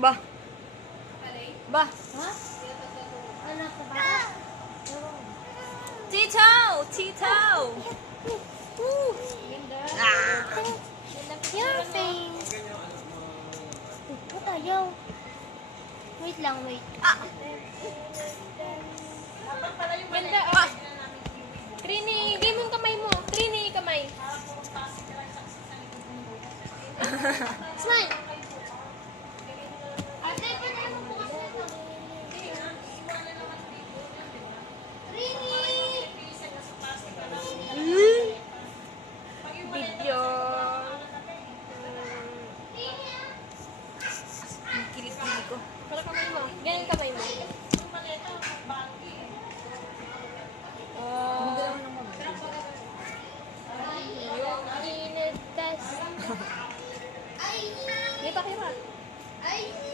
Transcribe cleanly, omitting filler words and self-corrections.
Bah. Bah. Ha? Ano ka ba? Titaw! Titaw! Ganda. Ah! Your face. Ba't ayaw? Wait lang, wait. Ganda, Ah! Trini, game mo yung kamay mo. Trini, kamay. Smile! Ate, pwede mo bukas na ito. Rini! Video. Ang kilig-kilig ko. Para kamay mo. Ganyan yung kamay mo. Yung init test. May pakirat. Ay!